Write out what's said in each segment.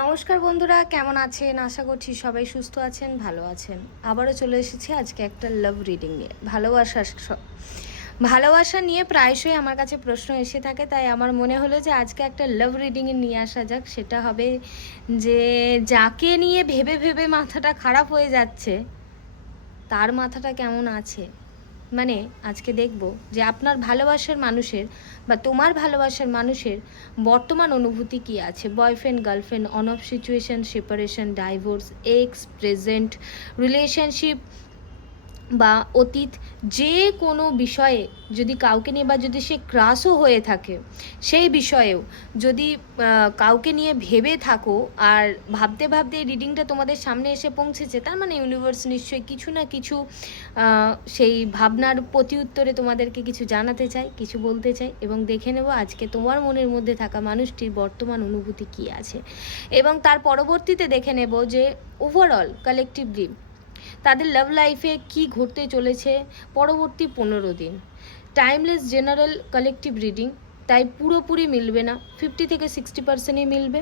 নমস্কার বন্ধুরা, কেমন আছেন? আশা করছি সবাই সুস্থ আছেন, ভালো আছেন। আবারও চলে এসেছি আজকে একটা লাভ রিডিং নিয়ে। ভালোবাসা নিয়ে প্রায়শই আমার কাছে প্রশ্ন এসে থাকে, তাই আমার মনে হলো যে আজকে একটা লাভ রিডিং নিয়ে আসা যাক। সেটা হবে যে যাকে নিয়ে ভেবে ভেবে মাথাটা খারাপ হয়ে যাচ্ছে তার মাথাটা কেমন আছে। মানে আজকে দেখব যে আপনার ভালোবাসার মানুষের বা তোমার ভালোবাসার মানুষের বর্তমান অনুভূতি কী আছে। Boyfriend, girlfriend, on of situation, separation, divorce, x, present, relationship বা অতীত, যে কোনো বিষয়ে যদি কাউকে নিয়ে বা যদি সে ক্রাশও হয়ে থাকে সেই বিষয়েও যদি কাউকে নিয়ে ভেবে থাকো আর ভাবতে ভাবতে এই রিডিংটা তোমাদের সামনে এসে পৌঁছেছে, তার মানে ইউনিভার্স নিশ্চয়ই কিছু না কিছু সেই ভাবনার প্রতি উত্তরে তোমাদেরকে কিছু জানাতে চাই, কিছু বলতে চাই। এবং দেখে নেব আজকে তোমার মনের মধ্যে থাকা মানুষটির বর্তমান অনুভূতি কী আছে, এবং তার পরবর্তীতে দেখে নেব যে ওভারঅল কালেকটিভলি তাদের লাভ লাইফে কী ঘটতে চলেছে পরবর্তী 15 দিন। টাইমলেস জেনারেল কালেকটিভ রিডিং, তাই পুরোপুরি মিলবে না, 50 থেকে 60%ই মিলবে।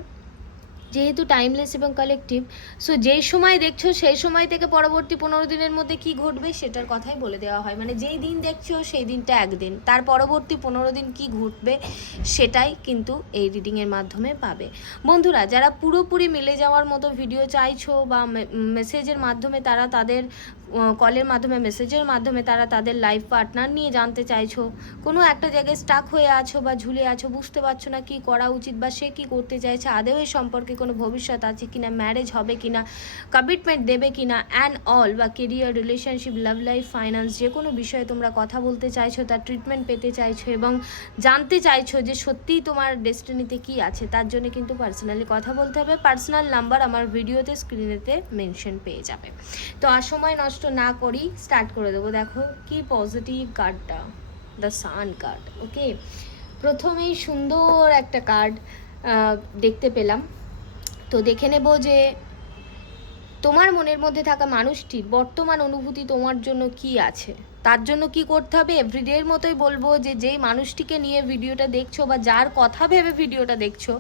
যেহেতু টাইমলেস এবং কালেকটিভ, সো যেই সময় দেখছো সেই সময় থেকে পরবর্তী 15 দিনের মধ্যে কি ঘটবে সেটার কথাই বলে দেওয়া হয়। মানে যেই দিন দেখছো সেই দিনটা একদিন, তার পরবর্তী 15 দিন কি ঘটবে সেটাই কিন্তু এই রিডিংয়ের মাধ্যমে পাবে। বন্ধুরা, যারা পুরোপুরি মিলে যাওয়ার মতো ভিডিও চাইছো বা মেসেজের মাধ্যমে তারা তাদের কলের মাধ্যমে, মেসেজের মাধ্যমে তারা তাদের লাইফ পার্টনার নিয়ে জানতে চাইছো, কোনো একটা জায়গায় স্টাক হয়ে আছো বা ঝুলে আছো, বুঝতে পারছো না কি করা উচিত বা সে কি করতে চাইছে, আদেও এই সম্পর্কে কোনো ভবিষ্যৎ আছে কিনা, ম্যারেজ হবে কিনা, কমিটমেন্ট দেবে কিনা, অ্যান্ড অল, বা career, relationship, love life, finance, যে কোনো বিষয়ে তোমরা কথা বলতে চাইছো, তার ট্রিটমেন্ট পেতে চাইছো এবং জানতে চাইছো যে সত্যিই তোমার ডেস্টিনিতে কি আছে, তার জন্য কিন্তু পার্সোনালি কথা বলতে হবে। পার্সোনাল নাম্বার আমার ভিডিওতে স্ক্রিনেতে মেনশন পেয়ে যাবে। তো আর সময় নষ্ট না করি স্টার্ট করে দেবো। দেখো কি পজিটিভ কার্ডটা, দ্য সান কার্ড। ওকে, প্রথমেই সুন্দর একটা কার্ড দেখতে পেলাম। তো দেখে নেব যে তোমার মনের মধ্যে থাকা মানুষটির বর্তমান অনুভূতি তোমার জন্য কি আছে, তার জন্য কি করতে হবে। এভরিডের মতোই বলবো যে যেই মানুষটিকে নিয়ে ভিডিওটা দেখছো বা যার কথা ভেবে ভিডিওটা দেখছো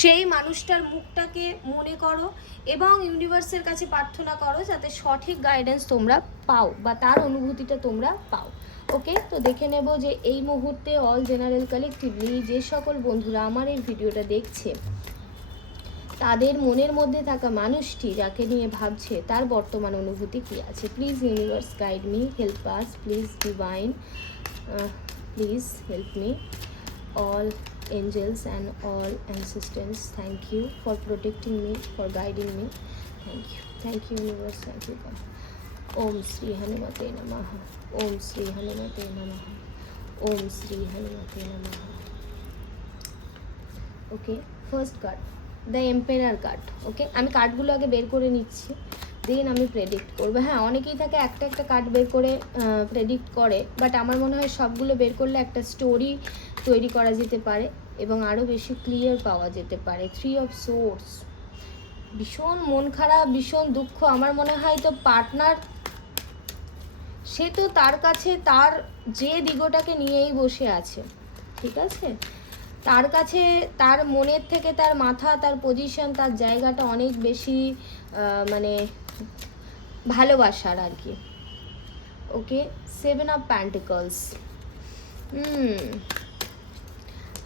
সেই মানুষটার মুখটাকে মনে করো এবং ইউনিভার্সের কাছে প্রার্থনা করো যাতে সঠিক গাইডেন্স তোমরা পাও বা তার অনুভূতিটা তোমরা পাও। ওকে, তো দেখে নেব যে এই মুহূর্তে অল জেনারেল কালেকটিভলি যে সকল বন্ধুরা আমার এই ভিডিওটা দেখছে তাদের মনের মধ্যে থাকা মানুষটি যাকে নিয়ে ভাবছে তার বর্তমান অনুভূতি কী আছে। Please universe guide me, help us, please divine, please help me, all angels and all ancestors, thank you for protecting me, for guiding me, thank you universe, thank you God. Om Shri Hanumate Namaha, Om Shri Hanumate Namaha, Om Shri Hanumate Namaha. Okay, first card, the Emperor card. ওকে, আমি কার্ডগুলো আগে বের করে নিচ্ছি, দেন আমি predict করবো। হ্যাঁ, অনেকেই থাকে একটা একটা কার্ড বের করে প্রেডিক্ট করে, বাট আমার মনে হয় সবগুলো বের করলে একটা স্টোরি তৈরি করা যেতে পারে এবং আরও বেশি ক্লিয়ার পাওয়া যেতে পারে। 3 অফ সোর্স, ভীষণ মন খারাপ, ভীষণ দুঃখ। আমার মনে হয় তো পার্টনার সে তো তার কাছে তার যে দিগটাকে নিয়েই বসে আছে, ঠিক আছে, তার কাছে তার মনের থেকে তার মাথা, তার পজিশন, তার জায়গাটা অনেক বেশি মানে ভালোবাসার আর কি। ওকে, 7 অফ প্যান্টিকলস।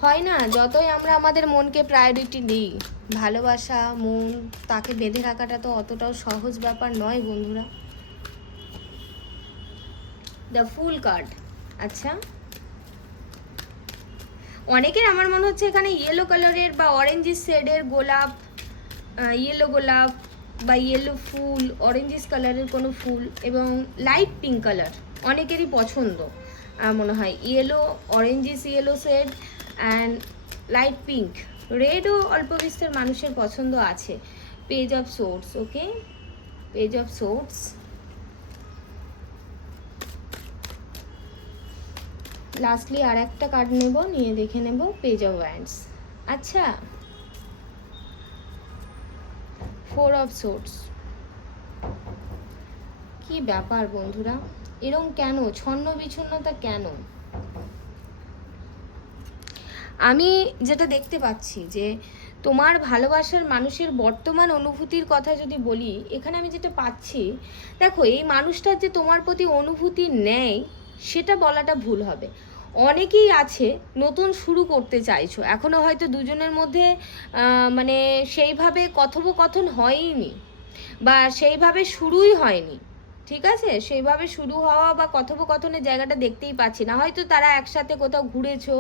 হয় না, যতই আমরা আমাদের মনকে প্রায়োরিটি দিই, ভালোবাসা, মন, তাকে বেঁধে রাখাটা তো অতটাও সহজ ব্যাপার নয় বন্ধুরা। The fool card. আচ্ছা, অনেকের আমার মনে হচ্ছে এখানে ইয়েলো কালারের বা অরেঞ্জিস শেডের গোলাপ, ইয়েলো গোলাপ বা ইয়েলো ফুল, অরেঞ্জিস কালারের কোনো ফুল এবং লাইট পিঙ্ক কালার অনেকেরই পছন্দ মনে হয়। Yellow, orangish yellow shade and light pink, রেডও অল্প বিস্তর মানুষের পছন্দ আছে। Page of swords. Okay, page of swords. Lastly আর একটা কার্ড নেব, নিয়ে দেখে নেব পেজ অফ ওয়ান্ডস। আচ্ছা, 4 অফ সোর্স। কি ব্যাপার বন্ধুরা, এরকম কেন, ছন্ন বিচ্ছন্নতা কেন? আমি যেটা দেখতে পাচ্ছি যে তোমার ভালোবাসার মানুষের বর্তমান অনুভূতির কথা যদি বলি, এখানে আমি যেটা পাচ্ছি, দেখো এই মানুষটার যে তোমার প্রতি অনুভূতি নেই সেটা বলাটা ভুল হবে। অনেকেই আছে নতুন শুরু করতে চাইছো, এখনও হয়তো দুজনের মধ্যে মানে সেইভাবে কথোপকথন হয়ইনি বা সেইভাবে শুরুই হয়নি, ঠিক আছে? সেইভাবে শুরু হওয়া বা কথোপকথনের জায়গাটা দেখতেই পাচ্ছি না। হয়তো তারা একসাথে কোথাও ঘুরেছো,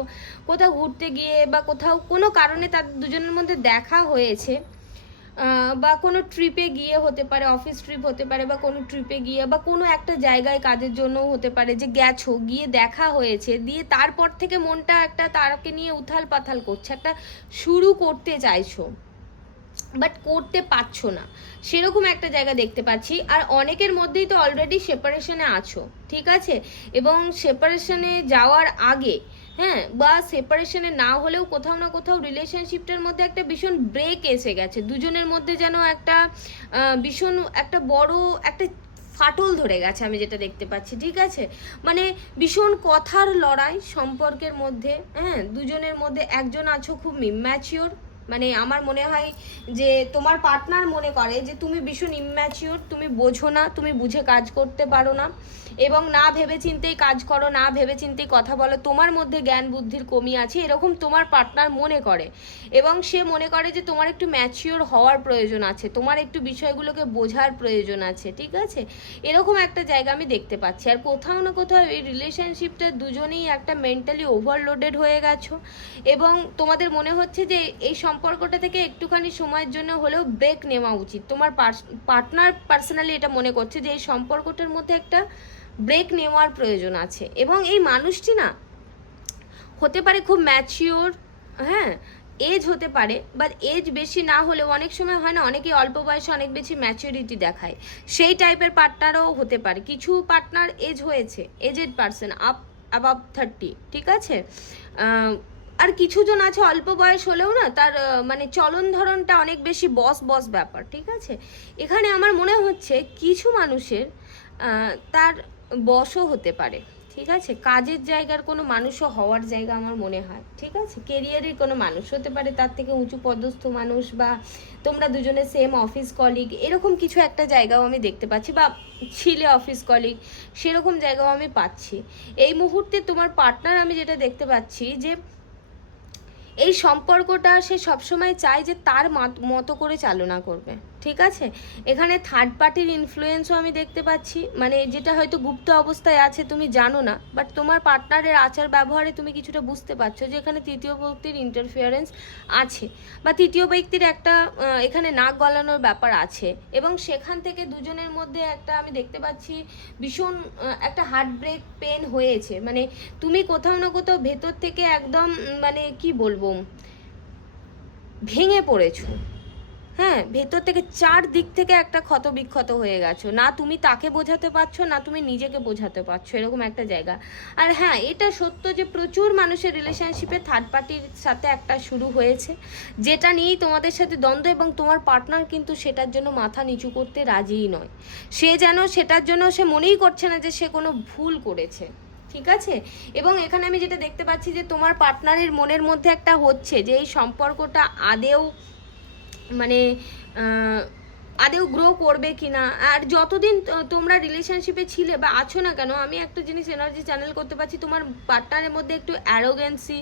কোথাও ঘুরতে গিয়ে বা কোথাও কোনো কারণে তাদের দুজনের মধ্যে দেখা হয়েছে, বা কোনো ট্রিপে গিয়ে হতে পারে, অফিস ট্রিপ হতে পারে, বা কোনো ট্রিপে গিয়ে বা কোনো একটা জায়গায় কাজের জন্যও হতে পারে যে গেছো, গিয়ে দেখা হয়েছে, দিয়ে তারপর থেকে মনটা একটা তারকে নিয়ে উথাল পাথাল করছে, একটা শুরু করতে চাইছো বাট করতে পারছো না, সেরকম একটা জায়গা দেখতে পাচ্ছি। আর অনেকের মধ্যেই তো অলরেডি সেপারেশনে আছো, ঠিক আছে? এবং সেপারেশনে যাওয়ার আগে, হ্যাঁ, বা সেপারেশনে না হলেও কোথাও না কোথাও রিলেশনশিপটার মধ্যে একটা ভীষণ ব্রেক এসে গেছে, দুজনের মধ্যে যেন একটা ভীষণ একটা বড় একটা ফাটল ধরে গেছে, আমি যেটা দেখতে পাচ্ছি, ঠিক আছে? মানে ভীষণ কথার লড়াই সম্পর্কের মধ্যে, হ্যাঁ, দুজনের মধ্যে একজন আছো খুব ইম্যাচিওর, মানে আমার মনে হয় যে তোমার পার্টনার মনে করে যে তুমি ভীষণ ইম্যাচিওর, তুমি বোঝো না, তুমি বুঝে কাজ করতে পারো না, এবং না ভেবে চিন্তেই কাজ করো, না ভেবে চিন্তেই কথা বলো, তোমার মধ্যে জ্ঞান বুদ্ধির কমি আছে, এরকম তোমার পার্টনার মনে করে। এবং সে মনে করে যে তোমার একটু ম্যাচিওর হওয়ার প্রয়োজন আছে, তোমার একটু বিষয়গুলোকে বোঝার প্রয়োজন আছে, ঠিক আছে? এরকম একটা জায়গা আমি দেখতে পাচ্ছি। আর কোথাও না কোথাও এই রিলেশনশিপটা দুজনেই একটা মেন্টালি ওভারলোডেড হয়ে গেছো, এবং তোমাদের মনে হচ্ছে যে এই সম্পর্কটা থেকে একটুখানি সময়ের জন্য হলেও ব্রেক নেওয়া উচিত। তোমার পার্টনার পার্সোনালি এটা মনে করছে যে এই সম্পর্কটার মধ্যে একটা ব্রেক নেওয়ার প্রয়োজন আছে। এবং এই মানুষটি না হতে পারে খুব ম্যাচিওর, হ্যাঁ, এজ হতে পারে, বাট এজ বেশি না হলেও অনেক সময় হয় না, অনেকে অল্প বয়সে অনেক বেশি ম্যাচুরিটি দেখায়, সেই টাইপের পার্টনারও হতে পারে। কিছু পার্টনার এজ হয়েছে, এজেড পার্সন অ্যাবাভ 30, ঠিক আছে? আর কিছুজন আছে অল্প বয়স হলেও না তার মানে চলন ধরনটা অনেক বেশি বস বস ব্যাপার, ঠিক আছে? এখানে আমার মনে হচ্ছে কিছু মানুষের তার বসও হতে পারে, ঠিক আছে? কাজের জায়গার কোনো মানুষও হওয়ার জায়গা আমার মনে হয়, ঠিক আছে? কেরিয়ারের কোনো মানুষ হতে পারে, তার থেকে উঁচু পদস্থ মানুষ, বা তোমরা দুজনে সেম অফিস কলিগ, এরকম কিছু একটা জায়গাও আমি দেখতে পাচ্ছি, বা ছিলে অফিস কলিগ, সেরকম জায়গাও আমি পাচ্ছি। এই মুহূর্তে তোমার পার্টনার আমি যেটা দেখতে পাচ্ছি যে এই সম্পর্কটা সে সবসময় চায় যে তার মতো করে চালনা করবে, ঠিক আছে? এখানে থার্ড পার্টির ইনফ্লুয়েন্সও আমি দেখতে পাচ্ছি, মানে যেটা হয়তো গুপ্ত অবস্থায় আছে, তুমি জানো না, বাট তোমার পার্টনারের আচার ব্যবহারে তুমি কিছুটা বুঝতে পারছো যে এখানে তৃতীয় ব্যক্তির ইন্টারফিয়ারেন্স আছে, বা তৃতীয় ব্যক্তির একটা এখানে নাক গলানোর ব্যাপার আছে। এবং সেখান থেকে দুজনের মধ্যে একটা আমি দেখতে পাচ্ছি ভীষণ একটা হার্ট ব্রেক পেন হয়েছে, মানে তুমি কোথাও না কোথাও ভেতর থেকে একদম মানে কি বলবো, ভেঙে পড়েছো, হ্যাঁ, ভেতর থেকে চার দিক থেকে একটা ক্ষত বিক্ষত হয়ে গেছো, না তুমি তাকে বোঝাতে পারছো, না তুমি নিজেকে বোঝাতে পারছো, এরকম একটা জায়গা। আর হ্যাঁ, এটা সত্য যে প্রচুর মানুষের রিলেশনশিপে থার্ড পার্টির সাথে একটা শুরু হয়েছে, যেটা নিয়েই তোমাদের সাথে দ্বন্দ্ব, এবং তোমার পার্টনার কিন্তু সেটার জন্য মাথা নিচু করতে রাজিই নয়, সে যেন সেটার জন্য সে মনেই করছে না যে সে কোনো ভুল করেছে, ঠিক আছে? এবং এখানে আমি যেটা দেখতে পাচ্ছি যে তোমার পার্টনারের মনের মধ্যে একটা হচ্ছে যে এই সম্পর্কটা আদেও মানে আদেও গ্রো করবে কি না। আর যতদিন তোমরা রিলেশনশিপে ছিলে বা আছো না কেন, আমি একটা জিনিস এনার্জি চ্যানেল করতে পারছি, তোমার পার্টনারের মধ্যে একটু অ্যারোগেন্সি,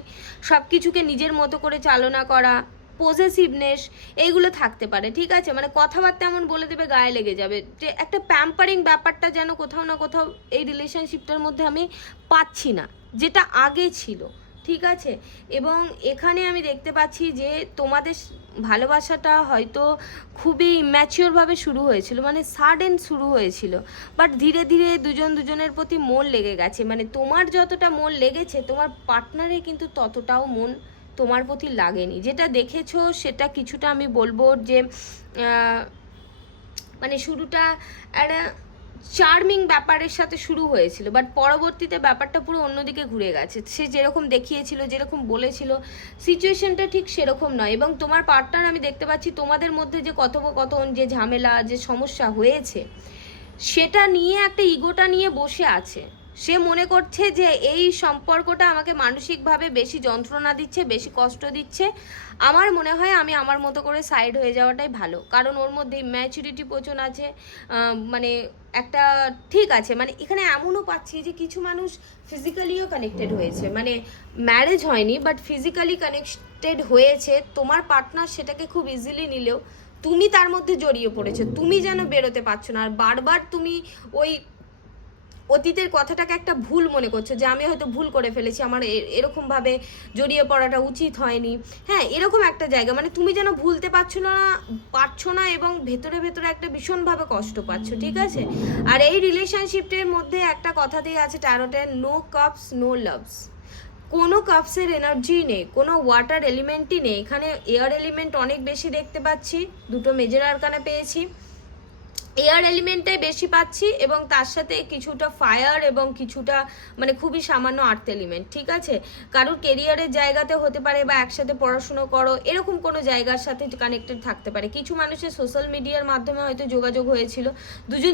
সব কিছুকে নিজের মতো করে চালনা করা, পজেসিভনেস, এইগুলো থাকতে পারে, ঠিক আছে? মানে কথাবার্তা এমন বলে দেবে গায়ে লেগে যাবে, যে একটা প্যাম্পারিং ব্যাপারটা যেন কোথাও না কোথাও এই রিলেশনশিপটার মধ্যে আমি পাচ্ছি না, যেটা আগে ছিল, ঠিক আছে? এবং এখানে আমি দেখতে পাচ্ছি যে তোমাদের ভালোবাসাটা হয়তো খুবই ইম্যাচিওরভাবে শুরু হয়েছিল, মানে সাডেন শুরু হয়েছিল, বাট ধীরে ধীরে দুজন দুজনের প্রতি মন লেগে গেছে, মানে তোমার যতটা মন লেগেছে তোমার পার্টনারে কিন্তু ততটাও মন তোমার প্রতি লাগেনি। যেটা দেখেছো সেটা কিছুটা আমি বলবো যে মানে শুরুটা একটা চার্মিং ব্যাপারের সাথে শুরু হয়েছিল, বাট পরবর্তীতে ব্যাপারটা পুরো অন্যদিকে ঘুরে গেছে, সে যেরকম দেখিয়েছিল, যেরকম বলেছিল, সিচুয়েশনটা ঠিক সেরকম নয়। এবং তোমার পার্টনার আমি দেখতে পাচ্ছি তোমাদের মধ্যে যে কথোপকথন, যে ঝামেলা, যে সমস্যা হয়েছে, সেটা নিয়ে একটা ইগোটা নিয়ে বসে আছে, সে মনে করছে যে এই সম্পর্কটা আমাকে মানসিকভাবে বেশি যন্ত্রণা দিচ্ছে, বেশি কষ্ট দিচ্ছে। আমার মনে হয় আমি আমার মতো করে সাইড হয়ে যাওয়াটাই ভালো, কারণ ওর মধ্যে ম্যাচুরিটি প্রচুর আছে। মানে একটা ঠিক আছে, মানে এখানে এমনও পাচ্ছি যে কিছু মানুষ ফিজিক্যালিও কানেক্টেড হয়েছে, মানে ম্যারেজ হয়নি বাট ফিজিক্যালি কানেক্টেড হয়েছে। তোমার পার্টনার সেটাকে খুব ইজিলি নিলেও তুমি তার মধ্যে জড়িয়ে পড়েছো, তুমি যেন বেরোতে পারছো না। আর বারবার তুমি ওই অতীতের কথাটাকে একটা ভুল মনে করছো, যে আমি হয়তো ভুল করে ফেলেছি, আমার এরকমভাবে জড়িয়ে পড়াটা উচিত হয়নি। হ্যাঁ, এরকম একটা জায়গা, মানে তুমি যেন ভুলতে পারছো না এবং ভেতরে ভেতরে একটা ভীষণভাবে কষ্ট পাচ্ছ, ঠিক আছে। আর এই রিলেশনশিপটার মধ্যে একটা কথা দিয়ে আছে ট্যারোটে, নো কাপস নো লাভস। কোনো কাপসের এনার্জি নেই, কোনো ওয়াটার এলিমেন্টই নেই এখানে। এয়ার এলিমেন্ট অনেক বেশি দেখতে পাচ্ছি, দুটো মেজর আরকানা পেয়েছি, এয়ার এলিমেন্টটাই বেশি পাচ্ছি, এবং তার সাথে কিছুটা ফায়ার এবং কিছুটা মানে খুবই সামান্য আর্থ এলিমেন্ট, ঠিক আছে। কারোর কেরিয়ারের জায়গাতে হতে পারে, বা একসাথে পড়াশুনো করো এরকম কোনো জায়গার সাথে কানেক্টেড থাকতে পারে। কিছু মানুষের সোশ্যাল মিডিয়ার মাধ্যমে হয়তো যোগাযোগ হয়েছিল,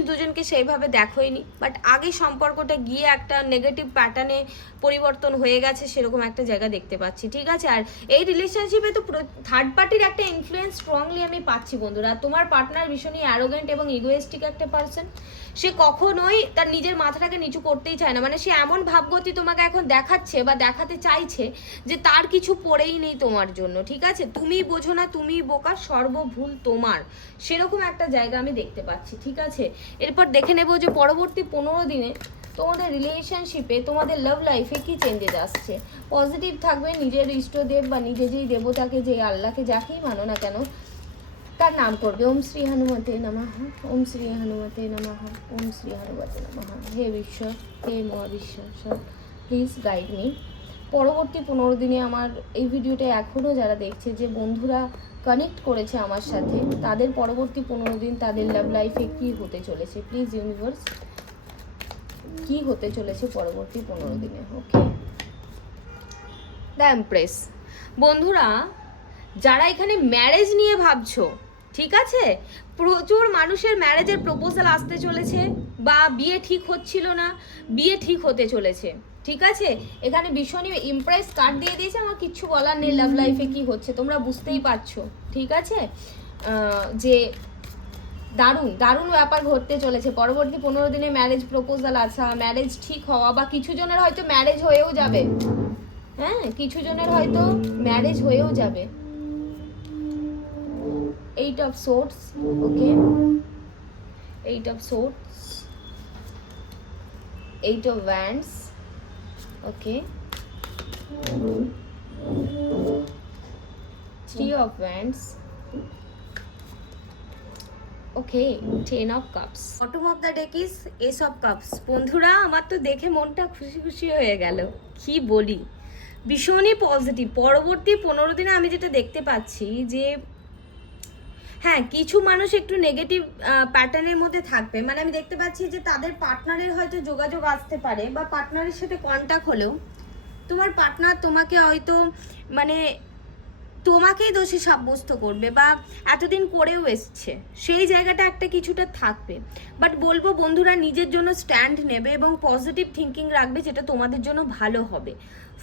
দুজনকে সেইভাবে দেখোইনি, বাট আগে সম্পর্কটা গিয়ে একটা নেগেটিভ প্যাটার্নে পরিবর্তন হয়ে গেছে, সেরকম একটা জায়গা দেখতে পাচ্ছি, ঠিক আছে। আর এই রিলেশনশিপে তো থার্ড পার্টির একটা ইনফ্লুয়েন্স স্ট্রংলি আমি পাচ্ছি বন্ধুরা। তোমার পার্টনার ভীষণই অ্যারোগেন্ট এবং ইগোয়েস্টিক একটা পার্সন। সে কখনোই তার নিজের মাথাটাকে নিচু করতেই চায় না, মানে সে এমন ভাবগতি তোমাকে এখন দেখাচ্ছে বা দেখাতে চাইছে যে তার কিছু পড়েই নেই তোমার জন্য, ঠিক আছে। তুমি বোঝো না, তুমি বোকা, সর্বভুল তোমার, সেরকম একটা জায়গা আমি দেখতে পাচ্ছি, ঠিক আছে। এরপর দেখে নেবো যে পরবর্তী 15 দিনে তোমাদের রিলেশনশিপে, তোমাদের লাভ লাইফে কি চেঞ্জেস আসছে। পজিটিভ থাকবে, নিজের ইষ্টদেব বা নিজে যেই দেবতাকে, যে আল্লাহকে, যাকেই মানো না কেন তার নাম করবে। ওম শ্রী হনুমতে নমঃ, ওম শ্রী হনুমতে নমঃ, ওম শ্রী হনুমতে নমঃ। হে ঈশ্বর, হে মহাবিশ্বর, প্লিজ গাইড মি। পরবর্তী 15 দিনে আমার এই ভিডিওটা এখনও যারা দেখছে, যে বন্ধুরা কানেক্ট করেছে আমার সাথে, তাদের পরবর্তী 15 দিন তাদের লাভ লাইফে কী হতে চলেছে। প্লিজ ইউনিভার্স, কি হতে চলেছে পরবর্তী 15 দিনে। ওকে, দ্য এমপ্রেস। বন্ধুরা, যারা এখানে ম্যারেজ নিয়ে ভাবছো, ঠিক আছে, প্রচুর মানুষের ম্যারেজের প্রপোজাল আসতে চলেছে, বা বিয়ে ঠিক হচ্ছিল না, বিয়ে ঠিক হতে চলেছে, ঠিক আছে। এখানে ভীষণই ইমপ্রেস কার্ড দিয়ে দিয়েছে, আমার কিচ্ছু বলার নেই লাভ লাইফে কি হচ্ছে, তোমরা বুঝতেই পারছো, ঠিক আছে। যে দারুণ দারুণ ব্যাপার ঘটতে চলেছে পরবর্তী 15 দিনে। ম্যারেজ প্রপোজাল আসা, ম্যারেজ ঠিক হওয়া, বা কিছু জনের হয়তো ম্যারেজ হয়েও যাবে। হ্যাঁ, কিছু জনের হয়তো ম্যারেজ হয়েও যাবে। 8 of swords, okay, 8 of swords, 8 of wands, okay, 3 of wands, okay, 10 of cups, bottom of the deck is ace of cups। বন্ধুরা, আমার তো দেখে মনটা খুশি খুশি হয়ে গেল, কি বলি, ভীষণই পজিটিভ। পরবর্তী 15 দিনে আমি যেটা দেখতে পাচ্ছি যে হ্যাঁ, কিছু মানুষ একটু নেগেটিভ প্যাটার্নের মধ্যে থাকবে, মানে আমি দেখতে পাচ্ছি যে তাদের পার্টনারের হয়তো যোগাযোগ আসতে পারে, বা পার্টনারের সাথে কন্ট্যাক্ট হলেও তোমার পার্টনার তোমাকে হয়তো মানে তোমাকেই দোষী সাব্যস্ত করবে, বা এতদিন করেও এসছে, সেই জায়গাটা একটা কিছুটা থাকবে। বাট বলবো বন্ধুরা, নিজের জন্য স্ট্যান্ড নেবে এবং পজিটিভ থিঙ্কিং রাখবে, যেটা তোমাদের জন্য ভালো হবে।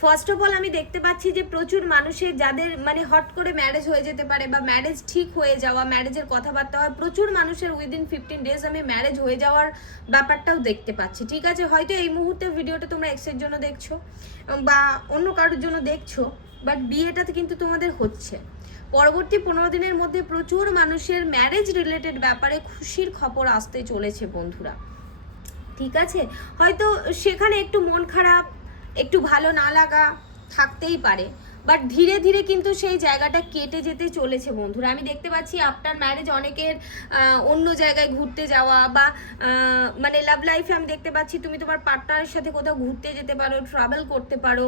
ফার্স্ট অফ অল আমি দেখতে পাচ্ছি যে প্রচুর মানুষের যাদের মানে হট করে ম্যারেজ হয়ে যেতে পারে, বা ম্যারেজ ঠিক হয়ে যাওয়া, ম্যারেজের কথাবার্তা হয়, প্রচুর মানুষের উইদিন 15 ডেজ আমি ম্যারেজ হয়ে যাওয়ার ব্যাপারটাও দেখতে পাচ্ছি, ঠিক আছে। হয়তো এই মুহূর্তে ভিডিওটা তোমরা এক্সের জন্য দেখছো, বা অন্য কারোর জন্য দেখছো, বাট বিয়েটাতে কিন্তু তোমাদের হচ্ছে। পরবর্তী 15 দিনের মধ্যে প্রচুর মানুষের ম্যারেজ রিলেটেড ব্যাপারে খুশির খবর আসতে চলেছে বন্ধুরা, ঠিক আছে। হয়তো সেখানে একটু মন খারাপ, একটু ভালো না লাগা থাকতেই পারে, বাট ধীরে ধীরে কিন্তু সেই জায়গাটা কেটে যেতে চলেছে বন্ধুরা। আমি দেখতে পাচ্ছি আফটার ম্যারেজ অনেকের অন্য জায়গায় ঘুরতে যাওয়া, বা মানে লাভ লাইফে আমি দেখতে পাচ্ছি তুমি তোমার পার্টনারের সাথে কোথাও ঘুরতে যেতে পারো, ট্রাভেল করতে পারো,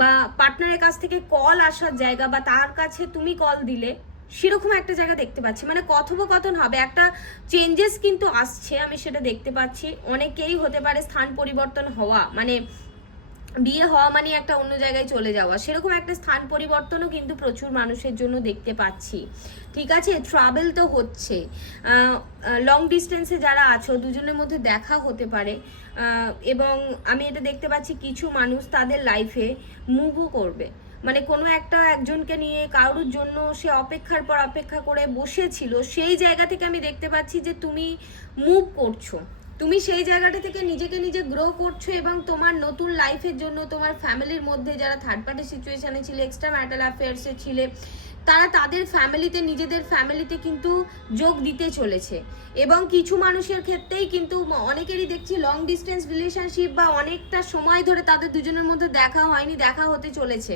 বা পার্টনারের কাছ থেকে কল আসার জায়গা, বা তার কাছে তুমি কল দিলে, সেরকম একটা জায়গা দেখতে পাচ্ছি। মানে কথোপকথন হবে, একটা চেঞ্জেস কিন্তু আসছে, আমি সেটা দেখতে পাচ্ছি। অনেকেই হতে পারে স্থান পরিবর্তন হওয়া, মানে বিয়ে হওয়া মানে একটা অন্য জায়গায় চলে যাওয়া, সেরকম একটা স্থান পরিবর্তনও কিন্তু প্রচুর মানুষের জন্য দেখতে পাচ্ছি। ঠিক আছে, ট্রাভেল তো হচ্ছে, লং ডিস্টেন্সে যারা আছো দুজনের মধ্যে দেখা হতে পারে, এবং আমি এটা দেখতে পাচ্ছি কিছু মানুষ তাদের লাইফে মুভও করবে। মানে কোনো একটা একজনকে নিয়ে কারোর জন্য সে অপেক্ষার পর অপেক্ষা করে বসেছিল, সেই জায়গা থেকে আমি দেখতে পাচ্ছি যে তুমি মুভ করছো, তুমি সেই জায়গাটা থেকে নিজেকে নিজে গ্রো করছো, এবং তোমার নতুন লাইফের জন্য তোমার ফ্যামিলির মধ্যে যারা থার্ড পার্টি সিচুয়েশনে ছিলে, এক্সট্রা ম্যারিটাল অ্যাফেয়ার্সে ছিলে, তারা তাদের ফ্যামিলিতে, নিজেদের ফ্যামিলিতে কিন্তু যোগ দিতে চলেছে। এবং কিছু মানুষের ক্ষেত্রেই কিন্তু অনেকেরই দেখছি লং ডিস্টেন্স রিলেশনশিপ বা অনেকটা সময় ধরে তাদের দুজনের মধ্যে দেখা হয়নি, দেখা হতে চলেছে।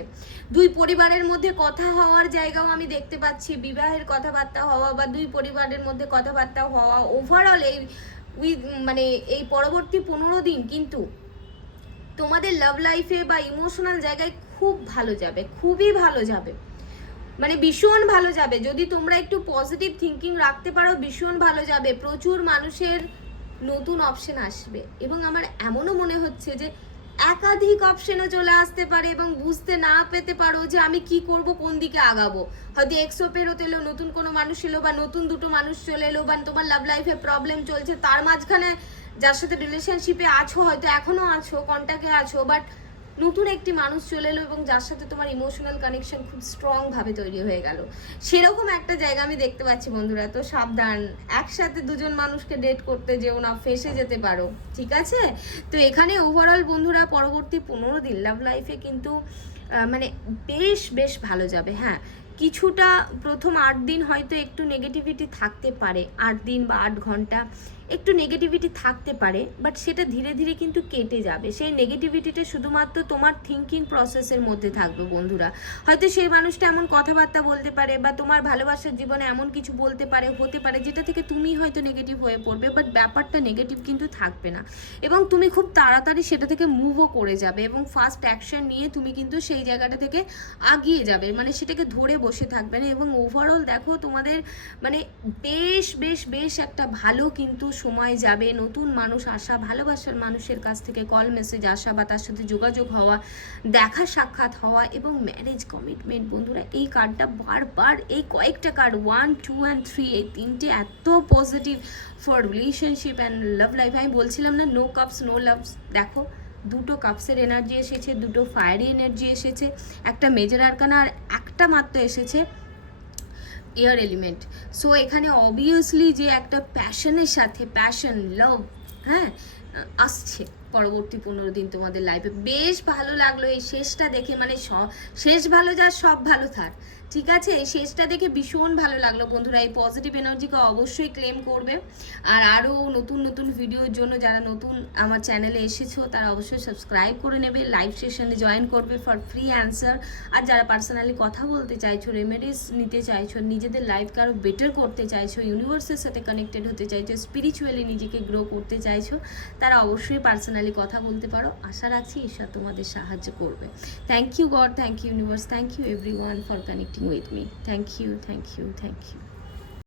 দুই পরিবারের মধ্যে কথা হওয়ার জায়গাও আমি দেখতে পাচ্ছি, বিবাহের কথাবার্তা হওয়া বা দুই পরিবারের মধ্যে কথাবার্তা হওয়া। ওভারঅল এই মানে এই পরবর্তী 15 দিন কিন্তু তোমাদের লাভ লাইফে বা ইমোশনাল জায়গায় খুব ভালো যাবে, খুবই ভালো যাবে, মানে ভীষণ ভালো যাবে। যদি তোমরা একটু পজিটিভ থিঙ্কিং রাখতে পারো ভীষণ ভালো যাবে। প্রচুর মানুষের নতুন অপশন আসবে, এবং আমার এমনও মনে হচ্ছে যে একাধিক অপশনও চলে আসতে পারে, এবং বুঝতে না পেতে পারো যে আমি কি করব, কোন দিকে আগাবো। হয়তো এক্সো পেরোতে এলো, নতুন কোনো মানুষ এলো, বা নতুন দুটো মানুষ চলে এলো, বা তোমার লাভ লাইফে প্রবলেম চলছে, তার মাঝখানে যার সাথে রিলেশনশিপে আছো, হয়তো এখনো আছো, কন্ট্যাক্টে আছো, বাট নতুন একটি মানুষ চলে এলো এবং যার সাথে তোমার ইমোশনাল কানেকশন খুব স্ট্রং ভাবে তৈরি হয়ে গেল, সেরকম একটা জায়গা আমি দেখতে পাচ্ছি বন্ধুরা। তো সাবধান, একসাথে দুজন মানুষকে ডেট করতে যেও না, ফেসে যেতে পারো, ঠিক আছে? তো এখানে ওভারঅল বন্ধুরা পরবর্তী 15 দিন লাভ লাইফে কিন্তু মানে বেশ বেশ ভালো যাবে। হ্যাঁ, কিছুটা প্রথম 8 দিন হয়তো একটু নেগেটিভিটি থাকতে পারে, 8 দিন বা 8 ঘন্টা একটু নেগেটিভিটি থাকতে পারে, বাট সেটা ধীরে ধীরে কিন্তু কেটে যাবে। সেই নেগেটিভিটিটা শুধুমাত্র তোমার থিঙ্কিং প্রসেসের মধ্যে থাকবে বন্ধুরা। হয়তো সেই মানুষটা এমন কথাবার্তা বলতে পারে, বা তোমার ভালোবাসার জীবনে এমন কিছু বলতে পারে, হতে পারে, যেটা থেকে তুমি হয়তো নেগেটিভ হয়ে পড়বে, বাট ব্যাপারটা নেগেটিভ কিন্তু থাকবে না, এবং তুমি খুব তাড়াতাড়ি সেটা থেকে মুভও করে যাবে, এবং ফার্স্ট অ্যাকশন নিয়ে তুমি কিন্তু সেই জায়গাটা থেকে আগিয়ে যাবে, মানে সেটাকে ধরে বসে থাকবে না। এবং ওভারঅল দেখো তোমাদের মানে বেশ বেশ বেশ একটা ভালো কিন্তু সময় যাবে। নতুন মানুষ আসা, ভালোবাসার মানুষের কাছ থেকে কল মেসেজ আসা বা তার সাথে যোগাযোগ হওয়া, দেখা সাক্ষাৎ হওয়া, এবং ম্যারেজ কমিটমেন্ট। বন্ধুরা এই কার্ডটা বারবার, এই কয়েকটা কার্ড 1, 2 and 3, এই তিনটে এত positive for relationship and love life. আমি বলছিলাম না নো কাপস নো লাভস, দেখো দুটো কাপসের এনার্জি এসেছে, দুটো ফায়ারি এনার্জি এসেছে, একটা মেজর আরকানা, আর একটা মাত্র এসেছে এয়ার এলিমেন্ট। সো এখানে অবভিয়াসলি যে একটা প্যাশনের সাথে প্যাশন, লাভ, হ্যাঁ, আসছে পরবর্তী 15 দিন তোমাদের লাইফে। বেশ ভালো লাগলো এই শেষটা দেখে, মানে শেষ ভালো যার সব ভালো থাক, ঠিক আছে? এই শেষটা দেখে ভীষণ ভালো লাগলো বন্ধুরা। এই পজিটিভ এনার্জিকে অবশ্যই ক্লেম করবে, আর আরও নতুন নতুন ভিডিওর জন্য যারা নতুন আমার চ্যানেলে এসেছো তারা অবশ্যই সাবস্ক্রাইব করে নেবে, লাইভ সেশনে জয়েন করবে ফর ফ্রি অ্যান্সার। আর যারা পার্সোনালি কথা বলতে চাইছো, রেমেডিস নিতে চাইছো, নিজেদের লাইফকে আরও বেটার করতে চাইছো, ইউনিভার্সের সাথে কানেক্টেড হতে চাইছো, স্পিরিচুয়ালি নিজেকে গ্রো করতে চাইছো, তারা অবশ্যই পার্সোনালি কথা বলতে পারো। আশা রাখছি ঈশ্বর তোমাদের সাহায্য করবে। Thank you God, thank you universe, thank you everyone for connecting with me. Thank you, thank you, thank you.